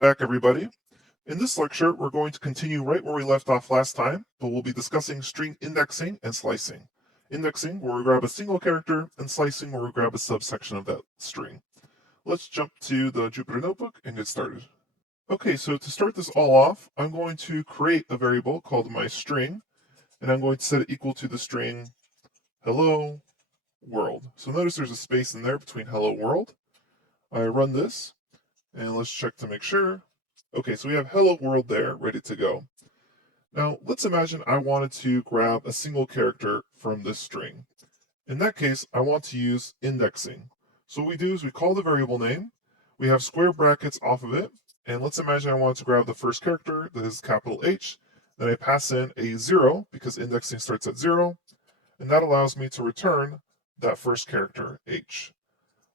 Back, everybody. In this lecture, we're going to continue right where we left off last time, but we'll be discussing string indexing and slicing. Indexing, where we grab a single character, and slicing, where we grab a subsection of that string. Let's jump to the Jupyter Notebook and get started. Okay, so to start this all off, I'm going to create a variable called myString, and I'm going to set it equal to the string hello world. So notice there's a space in there between hello world. I run this, and let's check to make sure. Okay, so we have hello world there, ready to go. Now, let's imagine I wanted to grab a single character from this string. In that case, I want to use indexing. So what we do is we call the variable name, we have square brackets off of it, and let's imagine I want to grab the first character that is capital H, then I pass in a 0 because indexing starts at 0, and that allows me to return that first character, H.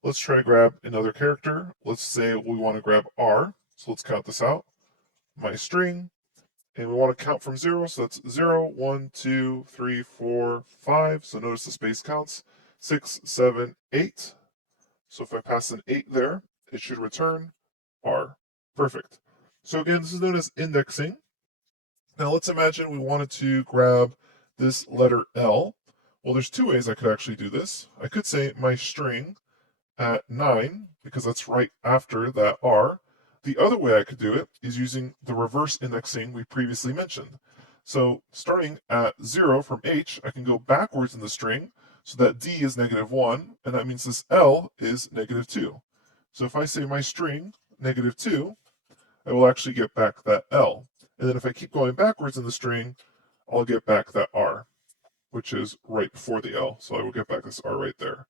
Let's try to grab another character. Let's say we want to grab R, so let's count this out. MyString, and we want to count from 0, so that's 0, 1, 2, 3, 4, 5. So notice the space counts. 6, 7, 8. So if I pass an 8 there, it should return R. Perfect. So again, this is known as indexing. Now let's imagine we wanted to grab this letter L. Well, there's two ways I could actually do this. I could say MyString at 9, because that's right after that R. The other way I could do it is using the reverse indexing we previously mentioned. So starting at 0 from H, I can go backwards in the string, so that D is -1, and that means this L is -2. So if I say MyString -2, I will actually get back that L. And then if I keep going backwards in the string, I'll get back that R, which is right before the L. So I will get back this R right there.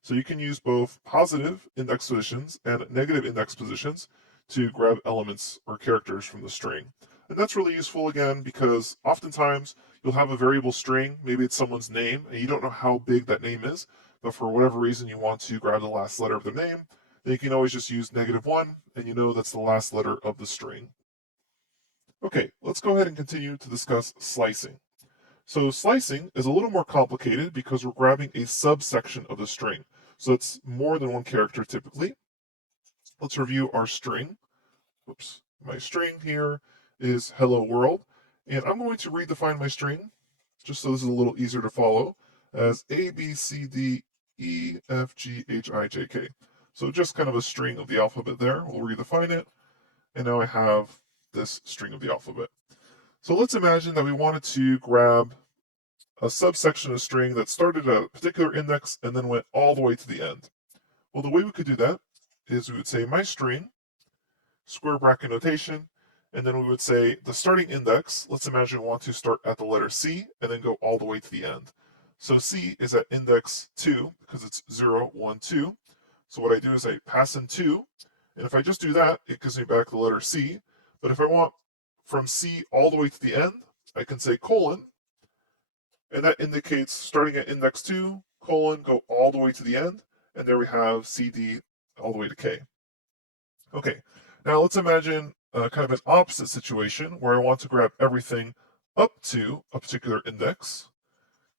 So you can use both positive index positions and negative index positions to grab elements or characters from the string. And that's really useful again because oftentimes you'll have a variable string, maybe it's someone's name, and you don't know how big that name is, but for whatever reason you want to grab the last letter of their name, then you can always just use -1, and you know that's the last letter of the string. Okay, let's go ahead and continue to discuss slicing. So slicing is a little more complicated because we're grabbing a subsection of the string. So it's more than one character typically. Let's review our string. Oops, my string here is hello world. And I'm going to redefine my string, just so this is a little easier to follow, as A, B, C, D, E, F, G, H, I, J, K. So just kind of a string of the alphabet there. We'll redefine it. And now I have this string of the alphabet. So let's imagine that we wanted to grab a subsection of string that started at a particular index and then went all the way to the end. Well, the way we could do that is we would say MyString, square bracket notation, and then we would say the starting index, let's imagine we want to start at the letter C and then go all the way to the end. So C is at index 2 because it's 0, 1, 2. So what I do is I pass in 2, and if I just do that, it gives me back the letter C. But if I want from C all the way to the end, I can say colon, and that indicates starting at index 2, colon, go all the way to the end, and there we have CD all the way to K. Okay, now let's imagine kind of an opposite situation where I want to grab everything up to a particular index.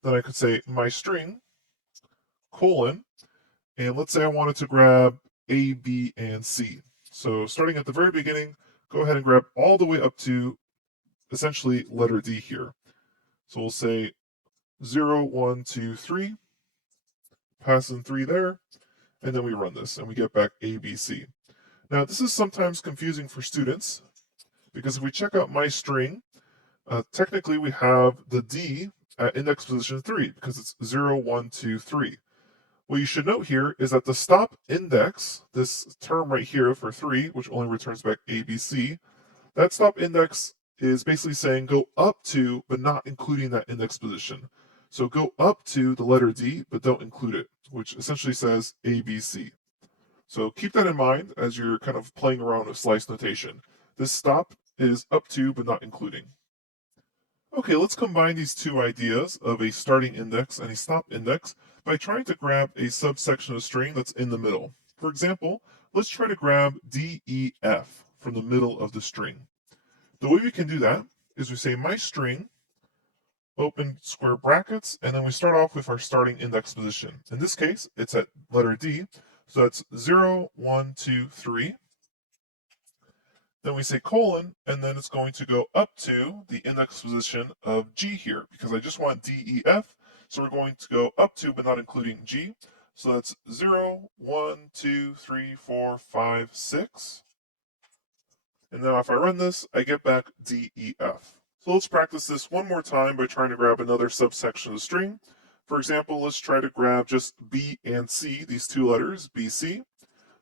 Then I could say MyString, colon, and let's say I wanted to grab A, B, and C. So starting at the very beginning, go ahead and grab all the way up to essentially letter D here. So we'll say 0, 1, 2, 3, pass in 3 there, and then we run this and we get back ABC. Now this is sometimes confusing for students because if we check out MyString, technically we have the D at index position 3 because it's 0, 1, 2, 3. What you should note here is that the stop index, this term right here for 3, which only returns back ABC, that stop index is basically saying go up to, but not including that index position. So go up to the letter D, but don't include it, which essentially says ABC. So keep that in mind as you're kind of playing around with slice notation. This stop is up to, but not including. Okay, let's combine these two ideas of a starting index and a stop index by trying to grab a subsection of string that's in the middle. For example, let's try to grab DEF from the middle of the string. The way we can do that is we say MyString, open square brackets, and then we start off with our starting index position. In this case, it's at letter D, so that's 0, 1, 2, 3. Then we say colon, and then it's going to go up to the index position of G here, because I just want D, E, F, so we're going to go up to, but not including G. So that's 0, 1, 2, 3, 4, 5, 6. And now if I run this, I get back D, E, F. So let's practice this one more time by trying to grab another subsection of the string. For example, let's try to grab just B and C, these two letters, B, C.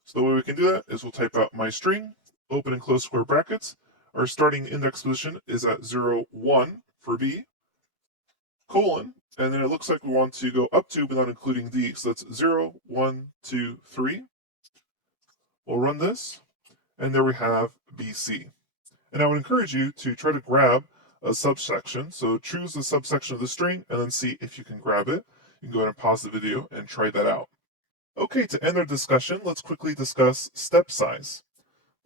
So the way we can do that is we'll type out my string, open and close square brackets. Our starting index position is at 0, 1 for B, colon, and then it looks like we want to go up to, but not including D. So that's 0, 1, 2, 3. We'll run this, and there we have BC. And I would encourage you to try to grab a subsection. So choose the subsection of the string and then see if you can grab it. You can go ahead and pause the video and try that out. Okay, to end our discussion, let's quickly discuss step size.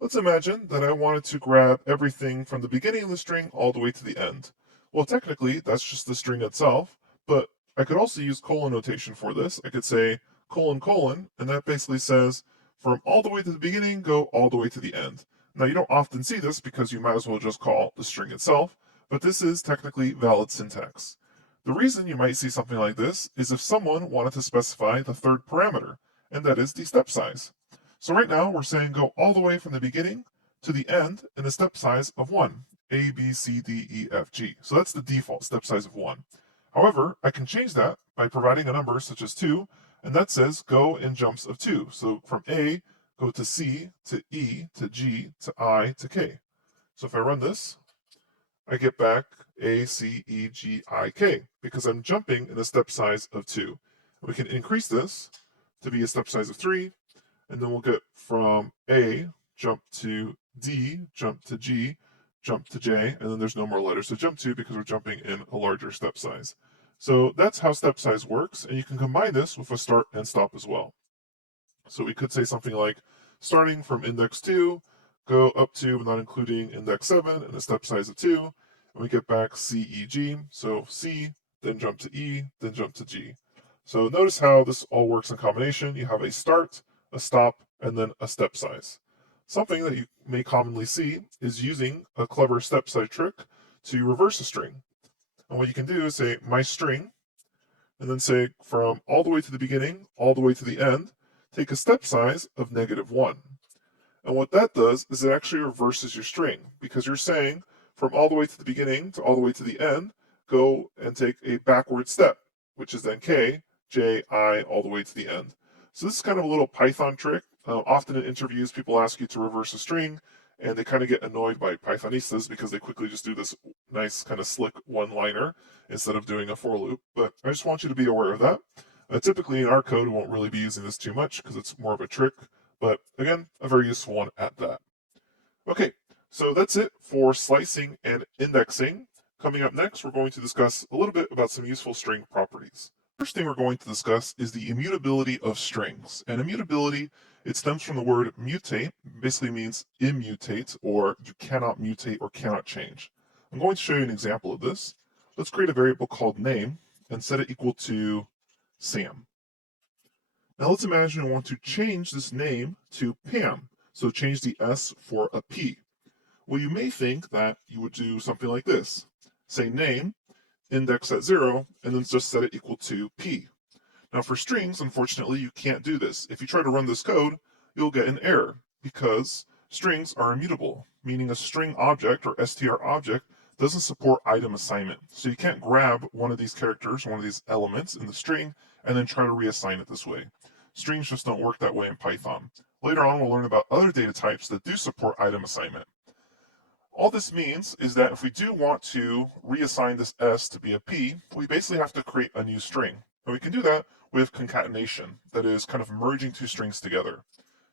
Let's imagine that I wanted to grab everything from the beginning of the string all the way to the end. Well, technically, that's just the string itself, but I could also use colon notation for this. I could say colon colon, and that basically says from all the way to the beginning, go all the way to the end. Now, you don't often see this because you might as well just call the string itself, but this is technically valid syntax. The reason you might see something like this is if someone wanted to specify the third parameter, and that is the step size. So right now we're saying go all the way from the beginning to the end in a step size of 1. A, B, C, D, E, F, G. So that's the default step size of 1. However, I can change that by providing a number such as 2, and that says go in jumps of 2. So from A, go to C, to E, to G, to I, to K. So if I run this, I get back A, C, E, G, I, K, because I'm jumping in a step size of 2. We can increase this to be a step size of 3, and then we'll get from A, jump to D, jump to G, jump to J, and then there's no more letters to jump to because we're jumping in a larger step size. So that's how step size works, and you can combine this with a start and stop as well. So we could say something like starting from index 2, go up to, but not including index 7, and a step size of 2, and we get back C, E, G. So C, then jump to E, then jump to G. So notice how this all works in combination. You have a start, a stop, and then a step size. Something that you may commonly see is using a clever step size trick to reverse a string. And what you can do is say my string, and then say from all the way to the beginning, all the way to the end, take a step size of -1. And what that does is it actually reverses your string, because you're saying from all the way to the beginning to all the way to the end, go and take a backward step, which is then K, J, I, all the way to the end. So this is kind of a little Python trick. Often in interviews, people ask you to reverse a string, and they kind of get annoyed by Pythonistas because they quickly just do this nice kind of slick one-liner instead of doing a for loop. But I just want you to be aware of that. Typically in our code, we won't really be using this too much because it's more of a trick, but again, a very useful one at that. Okay, so that's it for slicing and indexing. Coming up next, we're going to discuss a little bit about some useful string properties. First thing we're going to discuss is the immutability of strings. And immutability, it stems from the word mutate, basically means immutate, or you cannot mutate or cannot change. I'm going to show you an example of this. Let's create a variable called name and set it equal to Sam. Now let's imagine we want to change this name to Pam. So change the S for a P. Well, you may think that you would do something like this. Say name, index at 0, and then just set it equal to P. Now for strings, unfortunately, you can't do this. If you try to run this code, you'll get an error because strings are immutable, meaning a string object or str object doesn't support item assignment. So you can't grab one of these characters, one of these elements in the string, and then try to reassign it this way. Strings just don't work that way in Python. Later on, we'll learn about other data types that do support item assignment. All this means is that if we do want to reassign this S to be a P, we basically have to create a new string. And we can do that with concatenation, that is kind of merging two strings together.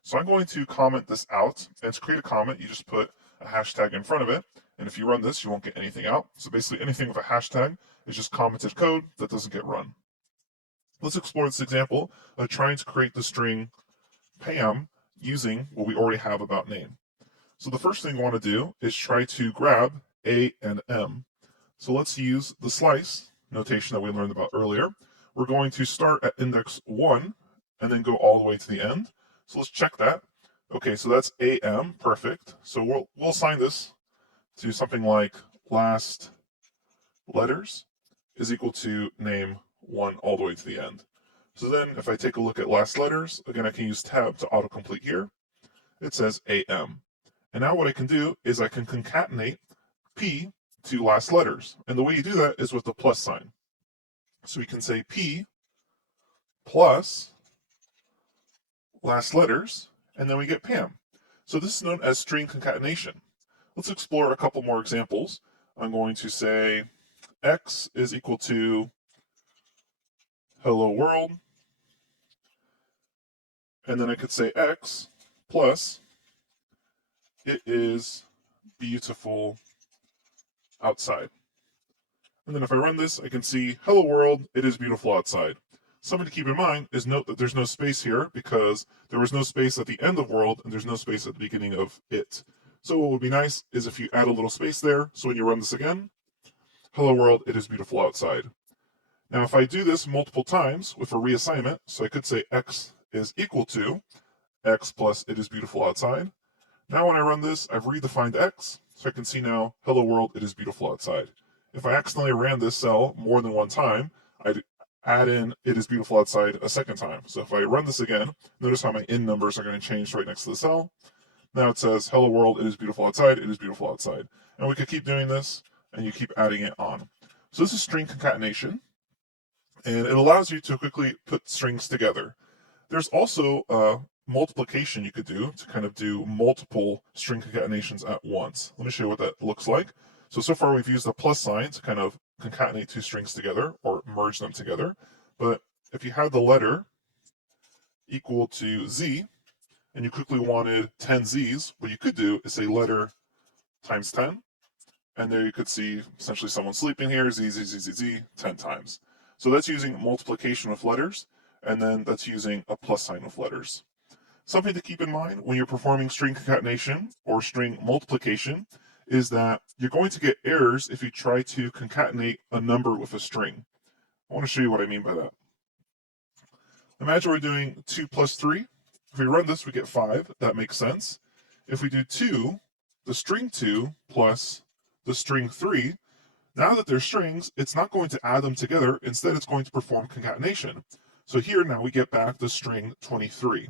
So I'm going to comment this out, and to create a comment, you just put a hashtag in front of it, and if you run this, you won't get anything out. So basically anything with a hashtag is just commented code that doesn't get run. Let's explore this example of trying to create the string Pam using what we already have about name. So the first thing we want to do is try to grab A and M. So let's use the slice notation that we learned about earlier. We're going to start at index 1 and then go all the way to the end. So let's check that. Okay, so that's AM, perfect. So we'll assign this to something like last letters is equal to name 1 all the way to the end. So then if I take a look at last letters, again I can use tab to autocomplete here. It says AM. And now what I can do is I can concatenate P to last letters. And the way you do that is with the plus sign. So we can say P plus last letters, and then we get Pam. So this is known as string concatenation. Let's explore a couple more examples. I'm going to say X is equal to hello world, and then I could say X plus it is beautiful outside. And then if I run this, I can see hello world, it is beautiful outside. Something to keep in mind is note that there's no space here because there was no space at the end of world and there's no space at the beginning of it. So what would be nice is if you add a little space there, so when you run this again, hello world, it is beautiful outside. Now if I do this multiple times with a reassignment, so I could say X is equal to X plus it is beautiful outside. Now when I run this, I've redefined X, so I can see now, hello world, it is beautiful outside. If I accidentally ran this cell more than one time, I'd add in it is beautiful outside a second time. So if I run this again, notice how my in numbers are going to change right next to the cell. Now it says, hello world, it is beautiful outside, it is beautiful outside. And we could keep doing this, and you keep adding it on. So this is string concatenation, and it allows you to quickly put strings together. There's also multiplication you could do to kind of do multiple string concatenations at once. Let me show you what that looks like. So far we've used the plus sign to kind of concatenate two strings together or merge them together. But if you had the letter equal to Z and you quickly wanted 10 Z's, what you could do is say letter times 10. And there you could see essentially someone sleeping here, Z, Z, Z, Z, Z, 10 times. So that's using multiplication with letters, and then that's using a plus sign with letters. Something to keep in mind when you're performing string concatenation or string multiplication is that you're going to get errors if you try to concatenate a number with a string. I want to show you what I mean by that. Imagine we're doing 2 plus 3. If we run this, we get 5. That makes sense. If we do 2, the string 2 plus the string 3, now that they're strings, it's not going to add them together. Instead, it's going to perform concatenation. So here now we get back the string 23.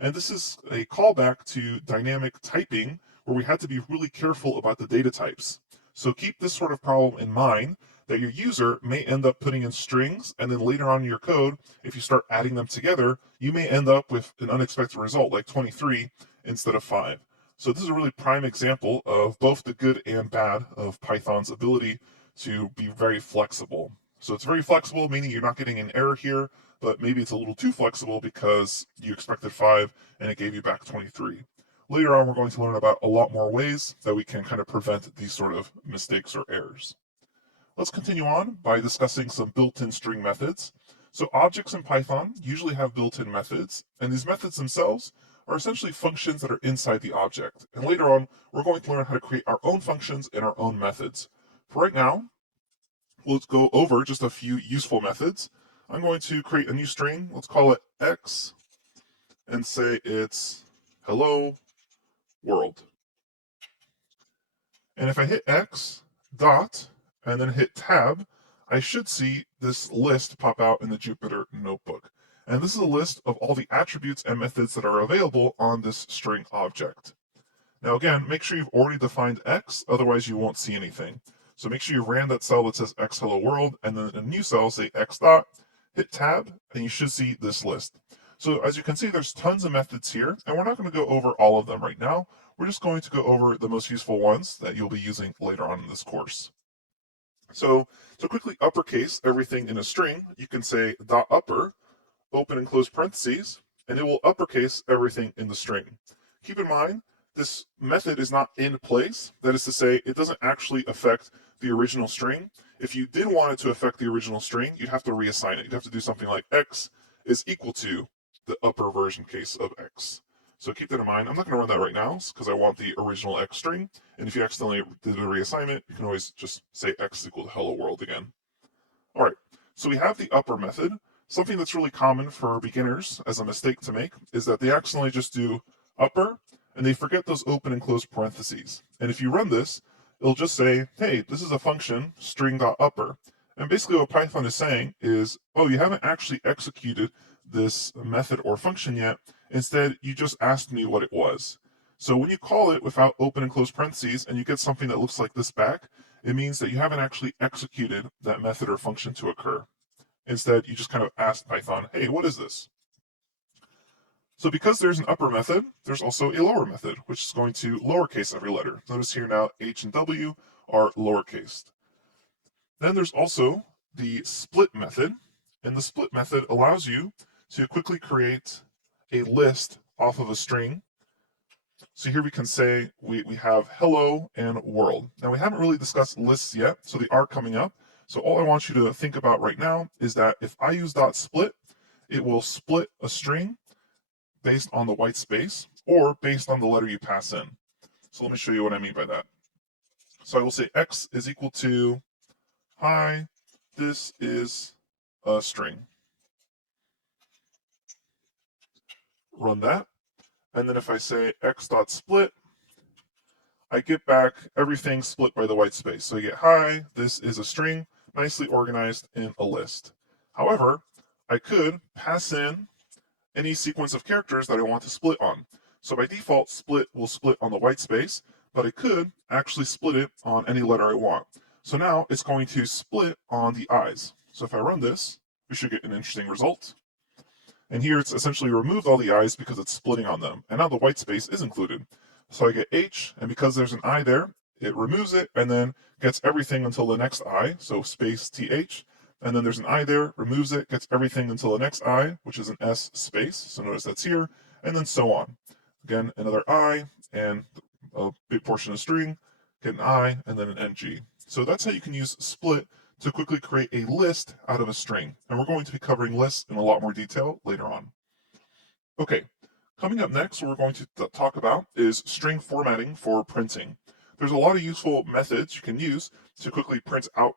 And this is a callback to dynamic typing where we had to be really careful about the data types. So keep this sort of problem in mind that your user may end up putting in strings, and then later on in your code, if you start adding them together, you may end up with an unexpected result like 23 instead of 5. So this is a really prime example of both the good and bad of Python's ability to be very flexible. So it's very flexible, meaning you're not getting an error here, but maybe it's a little too flexible because you expected 5 and it gave you back 23. Later on, we're going to learn about a lot more ways that we can kind of prevent these sort of mistakes or errors. Let's continue on by discussing some built-in string methods. So objects in Python usually have built-in methods, and these methods themselves are essentially functions that are inside the object. And later on, we're going to learn how to create our own functions and our own methods. For right now, let's go over just a few useful methods. I'm going to create a new string. Let's call it X and say it's hello world. And if I hit X dot and then hit tab, I should see this list pop out in the Jupyter notebook. And this is a list of all the attributes and methods that are available on this string object. Now again, make sure you've already defined X, otherwise you won't see anything. So make sure you ran that cell that says X hello world, and then in a new cell say X dot, hit tab, and you should see this list. So as you can see, there's tons of methods here, and we're not going to go over all of them right now. We're just going to go over the most useful ones that you'll be using later on in this course. So to quickly uppercase everything in a string, you can say dot upper, open and close parentheses, and it will uppercase everything in the string. Keep in mind, this method is not in place. That is to say, it doesn't actually affect the original string. If you did want it to affect the original string, you'd have to reassign it. You'd have to do something like X is equal to the upper version case of X. So keep that in mind. I'm not going to run that right now because I want the original X string. And if you accidentally did a reassignment, you can always just say X is equal to hello world again. All right, so we have the upper method. Something that's really common for beginners as a mistake to make is that they accidentally just do upper, and they forget those open and close parentheses. And if you run this, it'll just say, hey, this is a function, string.upper. And basically what Python is saying is, oh, you haven't actually executed this method or function yet. Instead, you just asked me what it was. So when you call it without open and close parentheses and you get something that looks like this back, it means that you haven't actually executed that method or function to occur. Instead, you just kind of asked Python, hey, what is this? So because there's an upper method, there's also a lower method, which is going to lowercase every letter. Notice here now H and W are lowercased. Then there's also the split method, and the split method allows you to quickly create a list off of a string. So here we can say we have hello and world. Now we haven't really discussed lists yet, so they are coming up. So all I want you to think about right now is that if I use .split, it will split a string based on the white space or based on the letter you pass in. So let me show you what I mean by that. So I will say x is equal to, hi, this is a string. Run that. And then if I say x.split, I get back everything split by the white space. So I get, hi, this is a string, nicely organized in a list. However, I could pass in any sequence of characters that I want to split on. So by default, split will split on the white space, but I could actually split it on any letter I want. So now it's going to split on the i's. So if I run this, we should get an interesting result. And here it's essentially removed all the i's because it's splitting on them. And now the white space is included. So I get h, and because there's an I there, it removes it and then gets everything until the next I, so space th, and then there's an I there, removes it, gets everything until the next I, which is an S space, so notice that's here, and then so on. Again, another I, and a big portion of string, get an I, and then an NG. So that's how you can use split to quickly create a list out of a string. And we're going to be covering lists in a lot more detail later on. Okay, coming up next, what we're going to talk about is string formatting for printing. There's a lot of useful methods you can use to quickly print out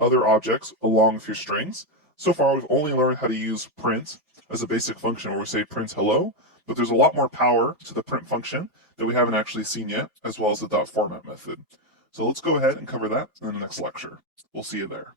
other objects along with your strings. So far, we've only learned how to use print as a basic function where we say print hello, but there's a lot more power to the print function that we haven't actually seen yet, as well as the .format method. So let's go ahead and cover that in the next lecture. We'll see you there.